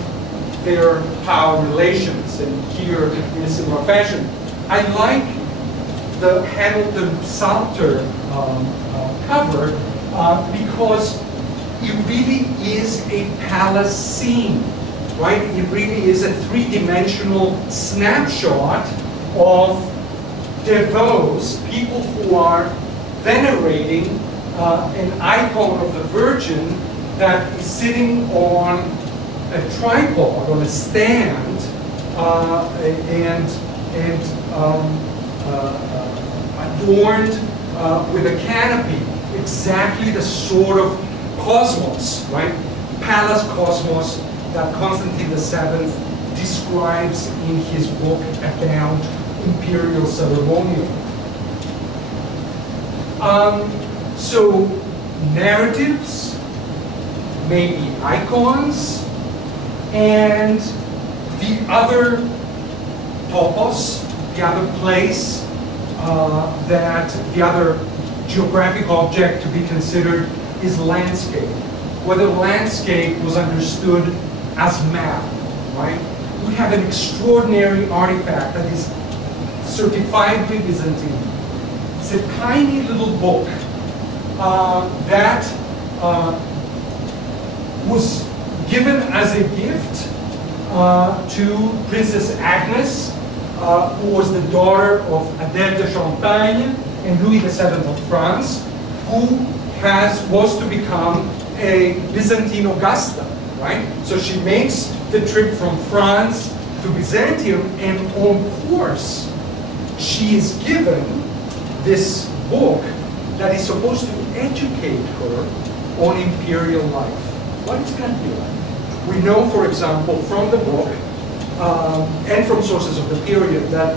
their power relations, and here in a similar fashion. I like the Hamilton Psalter cover because it really is a palace scene, right? It really is a three-dimensional snapshot of devotees, people who are venerating an icon of the Virgin that is sitting on a tripod, on a stand, and adorned with a canopy, exactly the sort of cosmos, right? Palace cosmos that Constantine VII describes in his book about imperial ceremonial. So narratives, maybe icons, and the other topos, the other place, the other geographic object to be considered is landscape. Whether landscape was understood as map, right? We have an extraordinary artifact that is certifiably Byzantine. It's a tiny little book that was given as a gift to Princess Agnes, who was the daughter of Adèle de Champagne and Louis VII of France, who was to become a Byzantine Augusta, right? So she makes the trip from France to Byzantium, and on course, she is given this book that is supposed to educate her on imperial life. What is going to be like? We know, for example, from the book and from sources of the period that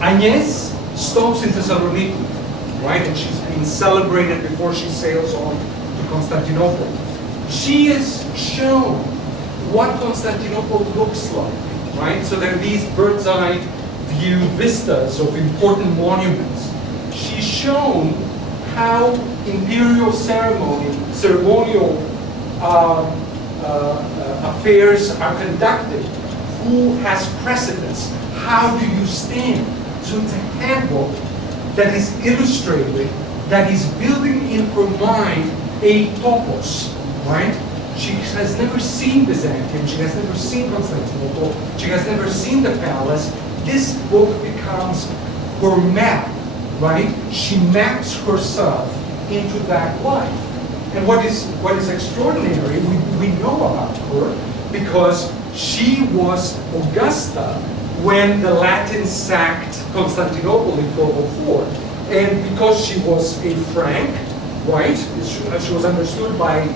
Agnes stops in Thessaloniki, right? And she's being celebrated before she sails on to Constantinople. She is shown what Constantinople looks like, right? So there are these bird's eye view vistas of important monuments. She's shown how imperial ceremonial affairs are conducted. Who has precedence? How do you stand? So it's a handbook that is illustrated, that is building in her mind a topos, right? She has never seen Byzantium, she has never seen Constantinople, she has never seen the palace. This book becomes her map, right? She maps herself into that life. And what is extraordinary, we know about her because she was Augusta when the Latins sacked Constantinople in 1204. And because she was a Frank, right? She was understood by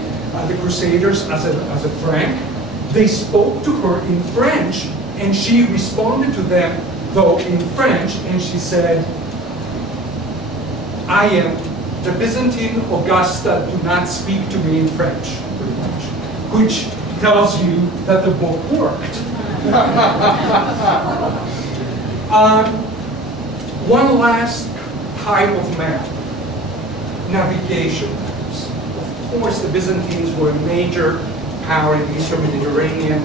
the Crusaders as a Frank. They spoke to her in French, and she responded to them, though in French, and she said, I am the Byzantine Augusta, do not speak to me in French, pretty much, which tells you that the book worked. One last type of map, navigation maps. Of course, the Byzantines were a major power in the Eastern Mediterranean,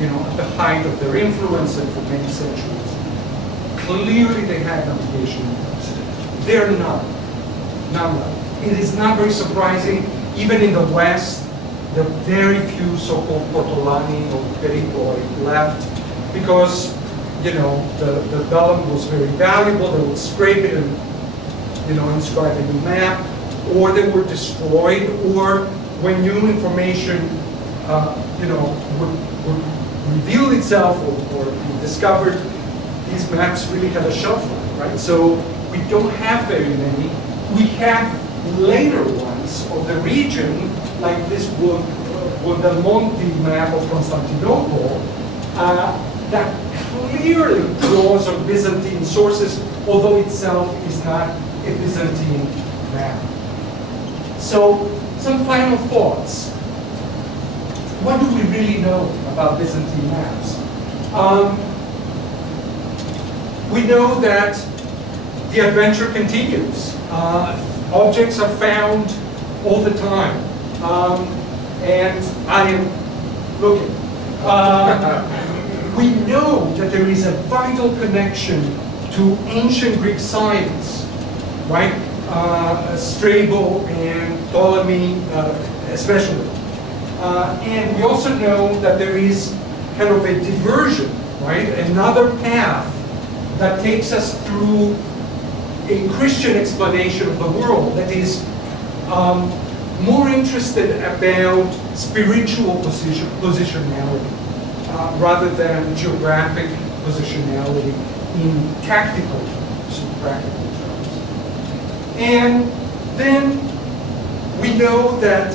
at the height of their influence and for many centuries. Clearly, they had navigation maps. They're not. It is not very surprising, even in the West, there are very few so-called portolani or peripoi left, because the vellum was very valuable. They would scrape it and inscribe a new map, or they were destroyed, or when new information would reveal itself or be discovered, these maps really had a shelf life, right? So we don't have very many. We have later ones of the region, like this Monti map of Constantinople, that clearly draws on Byzantine sources, although itself is not a Byzantine map. So, some final thoughts. What do we really know about Byzantine maps? we know that the adventure continues. Objects are found all the time. And I am looking. We know that there is a vital connection to ancient Greek science, right? Strabo and Ptolemy especially. And we also know that there is kind of a diversion, right? Another path that takes us through a Christian explanation of the world that is more interested about spiritual positionality rather than geographic positionality in tactical terms, in practical terms. And then we know that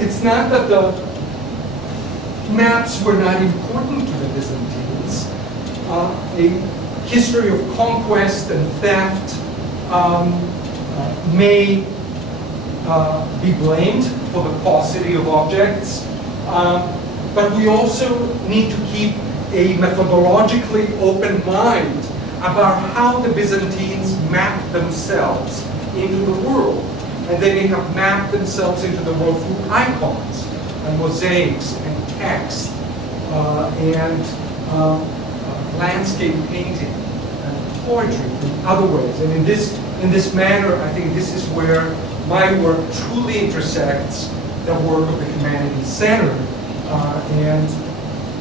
it's not that the maps were not important to the Byzantines. A history of conquest and theft may be blamed for the paucity of objects, but we also need to keep a methodologically open mind about how the Byzantines mapped themselves into the world. And they may have mapped themselves into the world through icons and mosaics and text and landscape painting and poetry in other ways. And in this manner, I think this is where my work truly intersects the work of the Humanities Center. And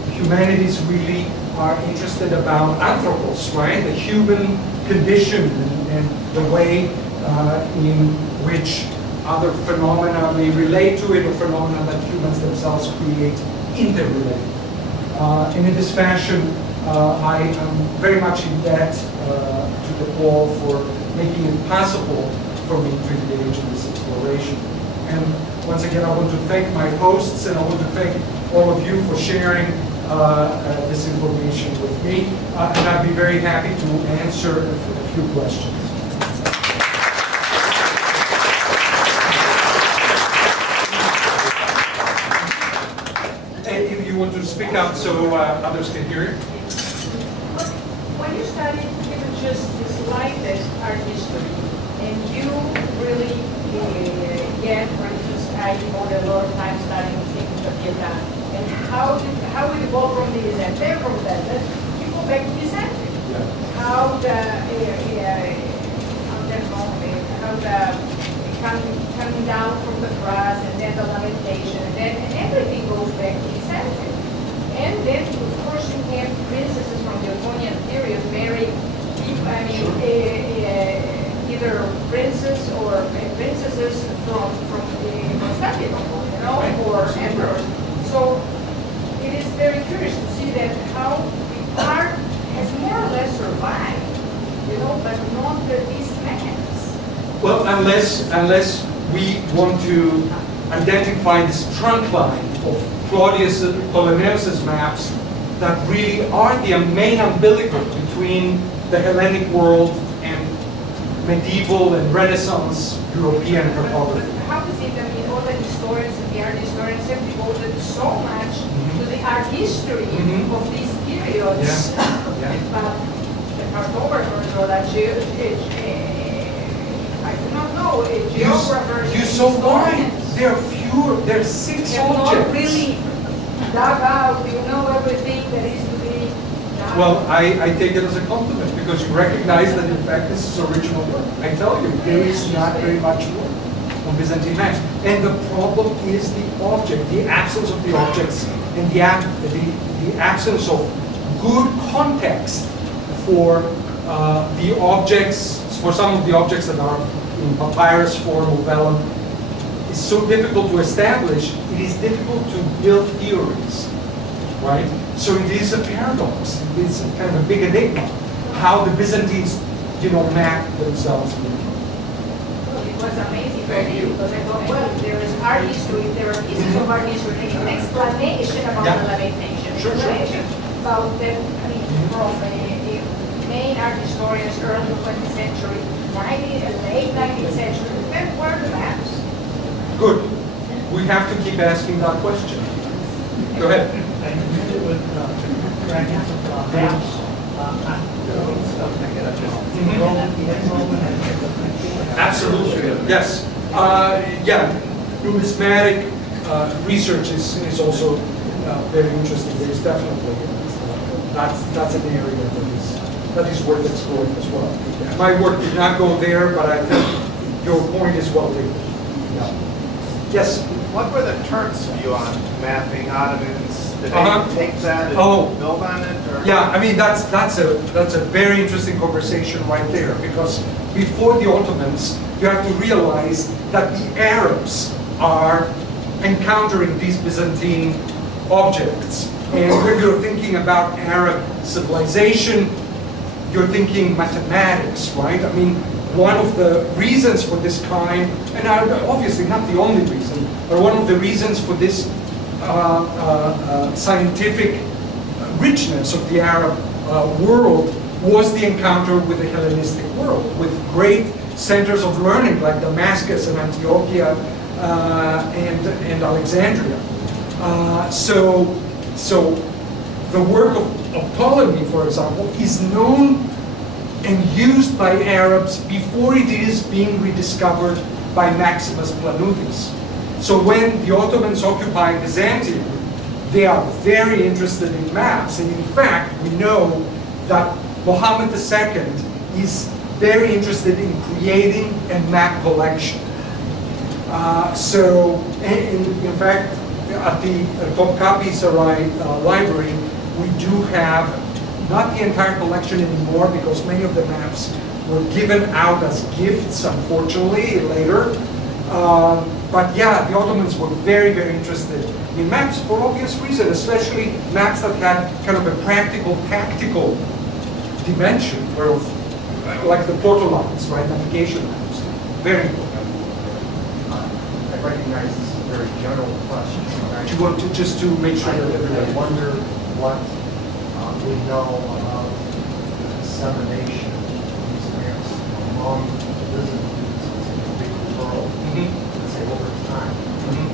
the Humanities really are interested about anthropos, right? The human condition and the way in which other phenomena may relate to it, or phenomena that humans themselves create interrelate. And in this fashion, I am very much in debt to dePaul for making it possible for me to engage in this exploration. And once again, I want to thank my hosts, and I want to thank all of you for sharing this information with me. And I'd be very happy to answer a few questions. And if you want to speak up so others can hear you. When you study even just the slightest art history, and you really get, for instance, I devoted a lot of time studying things of Vietnam, and how we evolve from this and then from that, you go back to Byzantine. Yeah. How the coming down from the cross, and then the lamentation, and then everything goes back to Byzantine. And then, of course, you have princesses from the Ottonian period marry, either princes or princesses from Constantinople, you know, or emperors. So it is very curious to see that how the art has more or less survived, you know, but not these maps. Well, unless we want to identify this trunk line of Claudius Ptolemy maps that really are the main umbilical between the Hellenic world and medieval and Renaissance European cartography. How is it, I mean, all the historians and the art historians have devoted so much to the art history of these periods, but the cartographers or the I do not know, geographers. You're so right. There are fewer. There are 6 objects. Not really dug out. You know everything that is to be done. Well, I take it as a compliment because you recognize that in fact this is original work. I tell you, there is not very much work on Byzantine maps, and the problem is the object, the absence of the objects, and the absence of good context for the objects. For some of the objects that are in papyrus form or vellum, is so difficult to establish, it is difficult to build theories, right? So it is a paradox. It is kind of a big enigma, how the Byzantines, map themselves. Well, it was amazing for me because I thought, well, there is art history, there are pieces of art history, an explanation about the lamentation, explanation about them, from main art historians, early 20th century, late 19th century, where were the maps? Good. We have to keep asking that question. Go ahead. I agree with fragments of maps. Yes. Yeah, numismatic research is also very interesting. There's definitely, that's an area that is worth exploring as well. My work did not go there, but I think your point is well taken. Yeah. Yes? What were the Turks' view on mapping Ottomans? Did they take that and build on it? Or? Yeah, I mean that's a very interesting conversation right there, because before the Ottomans, you have to realize that the Arabs are encountering these Byzantine objects, and when you're thinking about Arab civilization, you're thinking mathematics, right? I mean, one of the reasons for this kind, and obviously not the only reason, but one of the reasons for this scientific richness of the Arab world was the encounter with the Hellenistic world, with great centers of learning like Damascus and Antiochia and Alexandria. So the work of Ptolemy, for example, is known and used by Arabs before it is being rediscovered by Maximus Planudes. So when the Ottomans occupy Byzantium, they are very interested in maps, and in fact we know that Muhammad II is very interested in creating a map collection. In fact, at the Topkapi Saray library, we do have not the entire collection anymore, because many of the maps were given out as gifts, unfortunately, later. But yeah, the Ottomans were very, very interested in maps for obvious reasons, especially maps that had kind of a practical, tactical dimension, like the portolans, right, navigation maps. Very important. I recognize this is a very general question. Do you want to just to make sure that I everybody wonder what we know about the dissemination of these maps among Byzantines in the big world, let's say over time.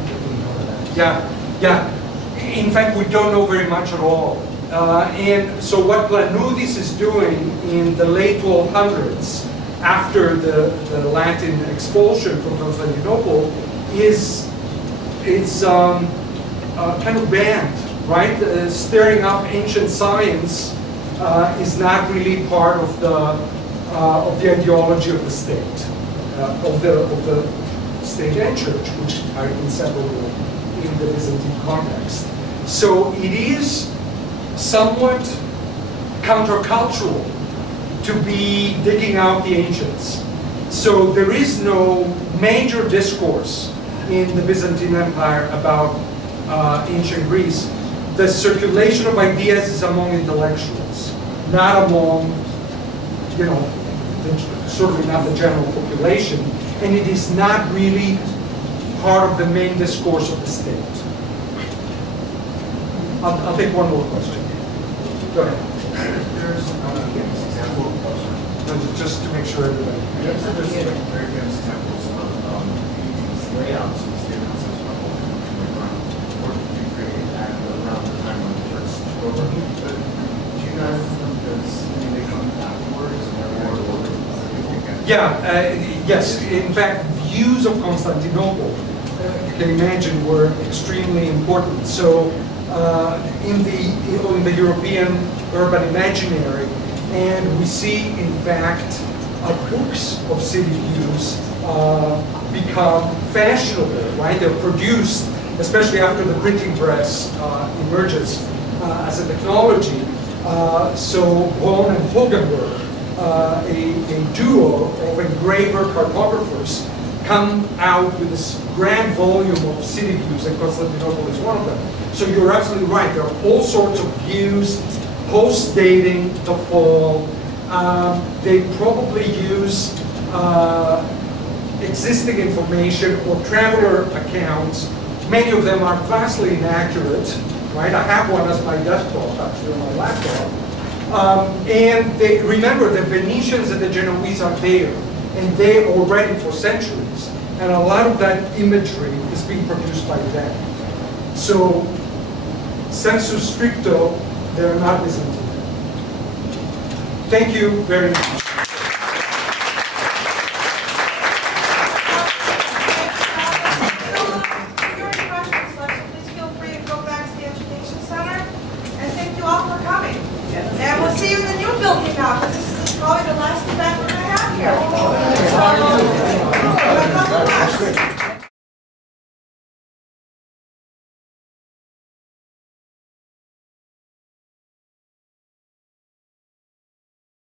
If we know that. Yeah. In fact, we don't know very much at all. And so what Planudes is doing in the late 1200s, after the Latin expulsion from Constantinople, is kind of banned, right? Stirring up ancient science is not really part of the ideology of the state, of the state and church, which are inseparable in the Byzantine context. So it is somewhat countercultural to be digging out the ancients. So there is no major discourse in the Byzantine Empire about ancient Greece. The circulation of ideas is among intellectuals, not among, certainly not the general population, and it is not really part of the main discourse of the state. I'll take one more question. Go ahead. There's example of Just to make sure everybody. there's very famous examples of these layouts of state Constantinople work to be created around the time when the Turks took over. But do you guys think they come afterwards or Yes. In fact, views of Constantinople, you can imagine, were extremely important. So in the European urban imaginary, and we see, in fact, books of city views become fashionable, right? They're produced, especially after the printing press emerges as a technology. So Braun and Hogenberg, a duo of engraver cartographers, come out with this grand volume of city views, and Constantinople is one of them. So you're absolutely right. There are all sorts of views post-dating the fall. They probably use existing information or traveler accounts. Many of them are vastly inaccurate, right? I have one as my desktop, actually, on my laptop. And remember, the Venetians and the Genoese are there, and they already for centuries. And a lot of that imagery is being produced by them. So, sensu stricto, they're not Byzantine. Thank you very much. Great.